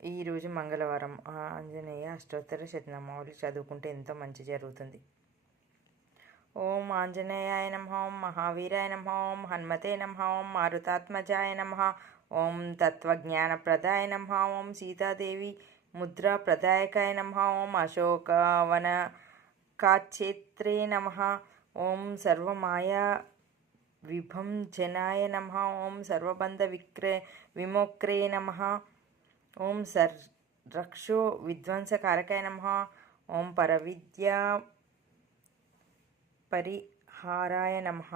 ఈరోజు మంగళవారం. ఆంజనేయ అష్టోత్తర శతనామావళి చదువుకుంటే ఎంతో మంచి జరుగుతుంది. ఓం ఆంజనేయాయ నమః, ఓం మహావీరాయ నమః, ఓం హనుమతే నమః, ఓం మారుతాత్మజాయ నమః, ఓం తత్వజ్ఞానప్రదాయ నమః, ఓం సీతాదేవి ముద్రా ప్రదాయకాయ నమః, ఓం అశోకవన కాచేత్రే నమః, ఓం సర్వమాయా విభంజనాయ నమః, ఓం సర్వబంధ విమోక్రే నమః, ఓం రక్షో విధ్వంసకారకాయ నమః, ఓం పరవిద్యా పరిహారాయ నమః,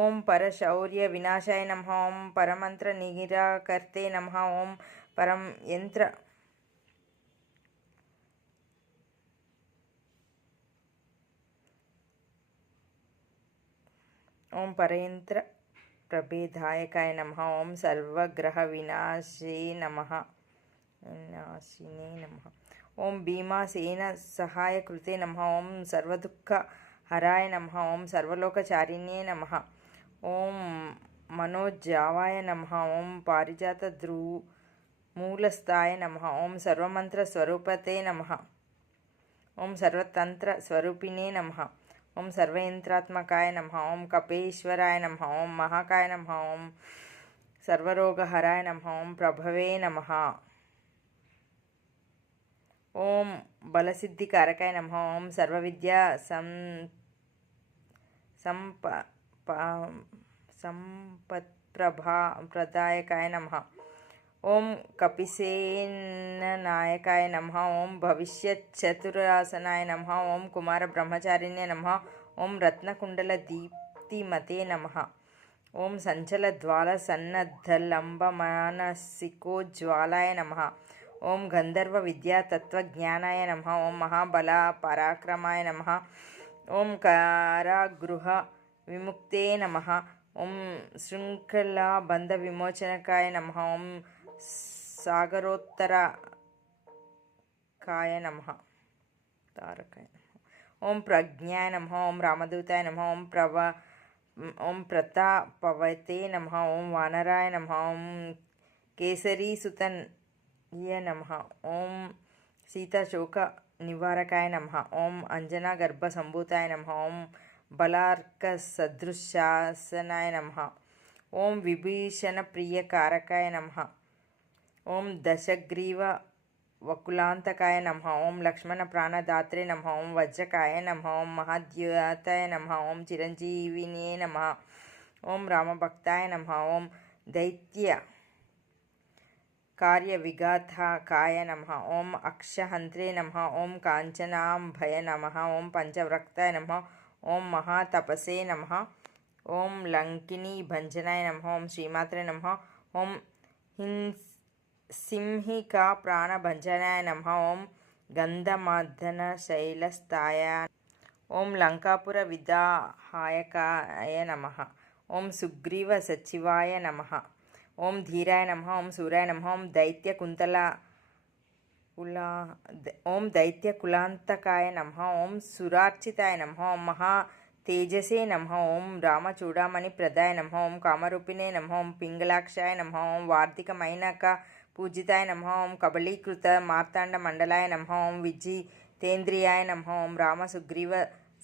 ఓం పరశౌర్య వినాశాయ నమః, ఓం పరమంత్ర నిరాకర్తే నమః, ఓం పరం యంత్ర ఓం పరయంత్ర ప్రభేదాయకాయ నమః, ఓం సర్వగ్రహ వినాశినే నమః, ఓం భీమాసేన సహాయకృతే నమః, ఓం సర్వదుఃఖ హరాయ నమః, ఓం సర్వలోకచారిణ్యే నమః, ఓం మనోజావాయ నమః, ఓం పారిజాత మూలస్థాయ నమః, ఓం సర్వమంత్ర స్వరూపతే నమః, ఓం సర్వతంత్ర స్వరూపిణే నమః, ఓం సర్వయంత్రాత్మకాయ నమః, ఓం కపేశ్వరాయ నమః, ఓం మహాకాయ నమః, ఓం సర్వరోగహరాయ నమః, ఓం ప్రభవే నమః, ఓం బలసిద్ధికారకాయ నమః, ఓం సర్వవిద్యా సంపత్ప్రదాయకాయ నమః, ఓం కపిసేననాయకాయ నమః, ఓం భవిష్యచ్చతురాసనాయ నమః, ఓం కుమార బ్రహ్మచారిణ్య నమః, ఓం రత్నకుండల దీప్తిమతే నమః, ఓం సంచల జ్వాల సన్నద్ధలంబ మానసికోజ్వాలాయ నమః, ఓం గంధర్వ విద్యా తత్వజ్ఞానాయ నమః, ఓం మహాబల పరాక్రమాయ నమః, ఓం కారాగృహ విముక్తే నమః, ఓం శృంఖలా బంధ విమోచనకాయ నమః, ఓం సాగరోత్తరకాయ నమః, ఓం ప్రజ్ఞాయ నమః, ఓం రామదూతాయ నమః, ఓం ప్రతాపవతే నమః, ఓం వానరాయ నమః, ఓం కేసరీసుతయ నమః, ఓం సీతాశోక నివారకాయ నమః, ఓం అంజనా గర్భ సంభూతాయ నమః, ఓం బలార్క సదృశాసనాయ నమః, ఓం విభీషణ ప్రియకారకాయ నమః, ఓం దశగ్రీవ వకులాంతకాయ నమః, ఓం లక్ష్మణ ప్రాణదాత్రే నమః, ఓం వజ్రకాయ నమః, ఓం మహాద్యుతాయ నమః, ఓం చిరంజీవినే నమః, ఓం రామభక్తాయ నమః, ఓం దైత్య కార్యవిఘాతకాయ నమః, ఓం అక్షహంత్రే నమః, ఓం కాంచనాంభయ నమః, ఓం పంచవ్రక్తాయ నమః, ఓం మహాతపసే నమః, ఓం లంకినీ భంజనాయ నమః, ఓం శ్రీమాత్రే నమః, ఓం సింహికా ప్రాణభంజనాయ నమః, ఓం గంధమర్దన శైలస్థాయ, ఓం లంకాపుర విదాహాయకాయ నమః, ఓం సుగ్రీవ సచివాయ నమః, ఓం ధీరాయ నమః, ఓం సూరాయ నమః, ఓం దైత్య కులాంతకాయ నమః, ఓం సురార్చితాయ నమః, ఓం మహా తేజసే నమః, ఓం రామచూడామణి ప్రదాయ నమః, ఓం కామరూపిణే నమః, ఓం పింగళాక్షాయ నమః, ఓం వార్తిక మైనక పూజితాయ నమః, ఓం కబళీకృత మార్తాండ మండలాయ నమః, ఓం విజితేంద్రియాయ నమః, ఓం రామ సుగ్రీవ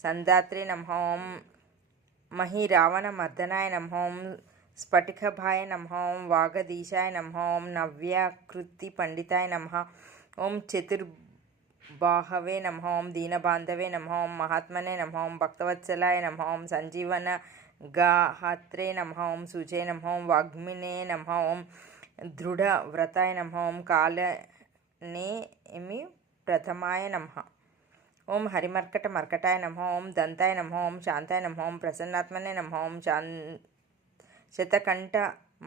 సందాత్రే నమః, ఓం మహీరావణ మర్దనాయ నమః, ఓం స్ఫటికభాయ నమః, ఓం వాగదీశాయ నమః, ఓం నవ్యాకృతి పండితాయ నమః, ఓం చతుర్బాహవే నమః, ఓం దీనబాంధవే నమః, ఓం మహాత్మనే నమః, ఓం భక్తవత్సలాయ నమః, ఓం సంజీవన గాహత్రే నమః, ఓం సుజే నమః, ఓం వాగ్మినే నమః, ఓం దృఢవ్రతాయ నమః, ఓం కాలనేమి ప్రథమాయ నమః, ఓం హరిమర్కట మర్కటాయ నమః, ఓం దంతాయ నమః, ఓం శాంతాయ నమః, ఓం ప్రసన్నాత్మనే నమః, ఓం శతకంఠ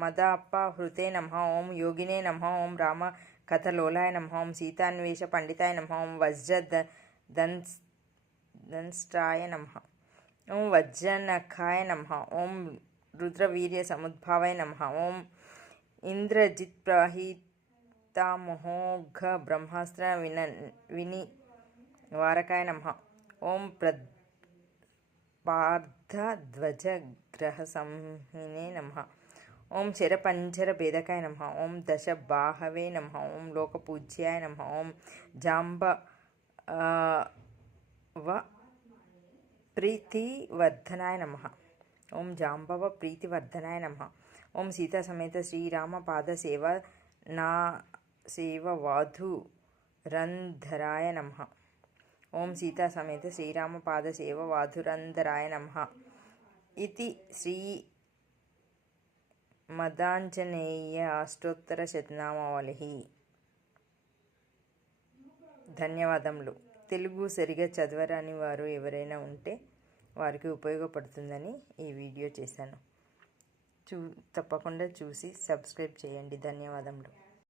మదాపహృతే నమః, ఓం యోగినే నమః, ఓం రామ కథలోలాయ నమః, ఓం సీతాన్వేష పండితాయ నమః, ఓం వజ్రదంష్ట్రాయ నమః, ఓం వజ్రనఖాయ నమః, ఓం రుద్రవీర్య సముద్భావాయ నమః, ఓం ఇంద్రజిత్ ప్రహితామోఘ బ్రహ్మాస్త్ర వినివారకాయ నమః, ఓం పార్థధ్వజగ్రహ సంహినే నమః, ఓం శరపంజర భేదకాయ నమః. ఓం దశ బాహవే నమః. ఓం లోకపూజ్యాయ నమః. ఓం జాంబవ ప్రీతివర్ధనాయ నమః. ఓం జాంబవ ప్రీతివర్ధనాయ నమః. ఓం సీతా సమేత శ్రీరామ పాద సేవ నా సేవ వాధురంధరాయ నమః. ఓం సీతా సమేత శ్రీరామ పాద సేవ వాధురంధరాయ నమః. ఇది శ్రీ మదాంజనేయ అష్టోత్తర శతనామావళి. ధన్యవాదములు. తెలుగు సరిగా చదవరాని వారు ఎవరైనా ఉంటే వారికి ఉపయోగపడుతుందని ఈ వీడియో చేశాను. తప్పకుండా చూసి సబ్స్క్రైబ్ చేయండి. ధన్యవాదములు.